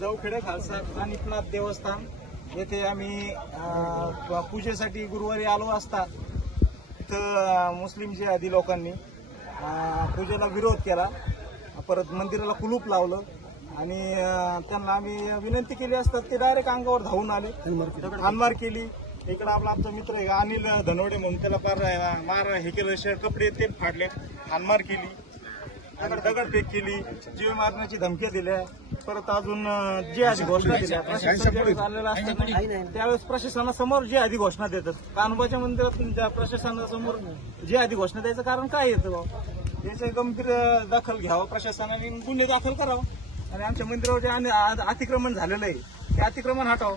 जाऊखेडे खालसा कानिफनाथ देवस्थान येथे आम्ही पूजेसाठी गुरुवारी आलो असता इथं मुस्लिम जिहादी लोकांनी पूजेला विरोध केला, परत मंदिराला कुलूप लावलं आणि त्यांना आम्ही विनंती केली असता ते डायरेक्ट अंगावर धावून आले, हाणमार केली. इकडे आमचा मित्र आहे अनिल धनवडे म्हणून त्याला मार हे केलं, शर्ट कपडे ते फाडले, हाणमार केली, दगडफेक केली, जीव मारण्याची धमक्या दिल्या. परत अजून जिहादी घोषणा दिल्या. प्रशासन आलेला असताना त्यावेळेस प्रशासनासमोर जिहादी घोषणा देतात. कान्होबाच्या मंदिरात प्रशासनासमोर जिहादी घोषणा द्यायचं कारण काय येतं बाबा? याची गंभीर दखल घ्यावं प्रशासनाने, गुन्हे दाखल करावा आणि आमच्या मंदिरावर जे अतिक्रमण झालेलं आहे ते अतिक्रमण हटावं.